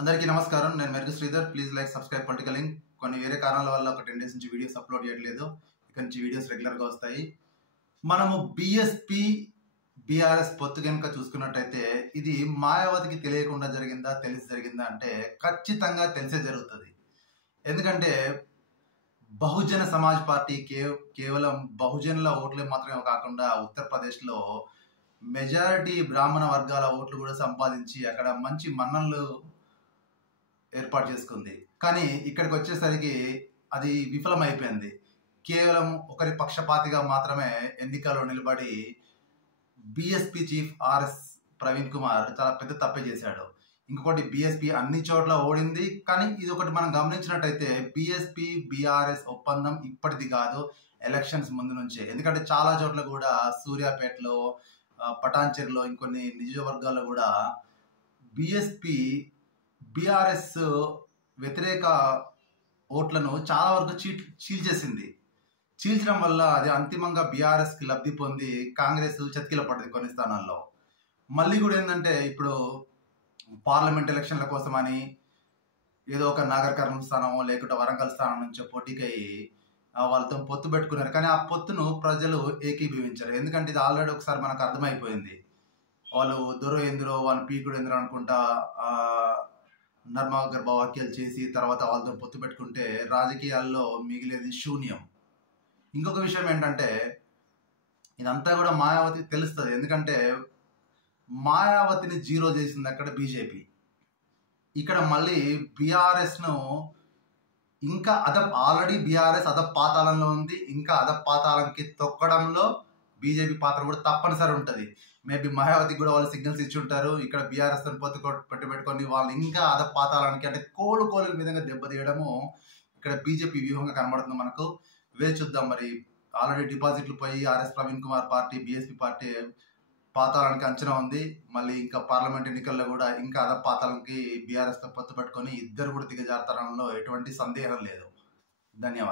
అందరికీ నమస్కారం. నేను మెరుగు Sridhar. Please like, subscribe political link. కొన్ని వేరే కారణాల వల్ల ఒక 10 డేస్ నుంచి వీడియోస్ అప్లోడ్ చేయట్లేదు. ఇక నుంచి వీడియోస్ రెగ్యులర్గా వస్తాయి. మనము బీఎస్పీ బీఆర్ఎస్ పొత్తు కనుక చూసుకున్నట్టయితే ఇది మాయావతికి తెలియకుండా జరిగిందా, తెలిసి జరిగిందా అంటే ఖచ్చితంగా తెలిసే జరుగుతుంది. ఎందుకంటే బహుజన సమాజ్ పార్టీ కేవలం బహుజనుల ఓట్లు మాత్రమే కాకుండా ఉత్తరప్రదేశ్లో మెజారిటీ బ్రాహ్మణ వర్గాల ఓట్లు కూడా సంపాదించి అక్కడ మంచి మన్ననలు ఏర్పాటు చేసుకుంది. కానీ ఇక్కడికి వచ్చేసరికి అది విఫలమైపోయింది. కేవలం ఒకరి పక్షపాతిగా మాత్రమే ఎన్నికల్లో నిలబడి BSP chief RS Praveen Kumar చాలా పెద్ద తప్పే చేశాడు. ఇంకొకటి, బీఎస్పీ అన్ని చోట్ల ఓడింది. కానీ ఇది ఒకటి మనం గమనించినట్టయితే బీఎస్పీ బీఆర్ఎస్ ఒప్పందం ఇప్పటిది కాదు, ఎలక్షన్స్ ముందు నుంచే. ఎందుకంటే చాలా చోట్ల కూడా సూర్యాపేటలో, పటాన్చెరులో, ఇంకొన్ని నియోజకవర్గాల్లో కూడా బీఎస్పీ బీఆర్ఎస్ వ్యతిరేక ఓట్లను చాలా వరకు చీల్చేసింది. చీల్చడం వల్ల అది అంతిమంగా బీఆర్ఎస్కి లబ్ధి పొంది కాంగ్రెస్ చతికిల పడ్డది కొన్ని స్థానాల్లో. మళ్ళీ కూడా ఏంటంటే ఇప్పుడు పార్లమెంట్ ఎలక్షన్ల కోసమని ఏదో ఒక నాగర్ కర్నూలు స్థానమో లేకుంటే వరంగల్ స్థానం నుంచో పోటీకై వాళ్ళతో పొత్తు పెట్టుకున్నారు. కానీ ఆ పొత్తును ప్రజలు ఏకీభవించారు. ఎందుకంటే ఇది ఆల్రెడీ ఒకసారి మనకు అర్థమైపోయింది. వాళ్ళు దొరో ఎందురో, వాళ్ళు పీకుడు ఎందురో అనుకుంటా నర్మగర్భ వ్యాఖ్యలు చేసి తర్వాత వాళ్ళతో పొత్తు పెట్టుకుంటే రాజకీయాల్లో మిగిలేది శూన్యం. ఇంకొక విషయం ఏంటంటే ఇదంతా కూడా మాయావతికి తెలుస్తుంది. ఎందుకంటే మాయావతిని జీరో చేసింది అక్కడ బీజేపీ. ఇక్కడ మళ్ళీ బీఆర్ఎస్ను ఇంకా ఆల్రెడీ బీఆర్ఎస్ పాతాళంలో ఉంది. ఇంకా పాతాళంకి తొక్కడంలో బీజేపీ పాత్ర కూడా తప్పనిసరి ఉంటుంది. మేబీ మాయావతికి కూడా వాళ్ళు సిగ్నల్స్ ఇచ్చి ఉంటారు. ఇక్కడ బీఆర్ఎస్ పొత్తు పెట్టుకొని వాళ్ళు ఇంకా పాతాళానికి అంటే కోలు విధంగా దెబ్బతీయడము ఇక్కడ బీజేపీ వ్యూహంగా కనబడుతుంది మనకు. వేచి చూద్దాం. మరి ఆల్రెడీ డిపాజిట్లు పోయి RS Praveen Kumar party BSP party పాతాళానికి అంచనా ఉంది. మళ్ళీ ఇంకా పార్లమెంట్ ఎన్నికల్లో కూడా ఇంకా పాతాళానికి బీఆర్ఎస్తో పొత్తు పెట్టుకొని ఇద్దరు కూడా దిగజారుతారంలో ఎటువంటి సందేహం లేదు. ధన్యవాదాలు.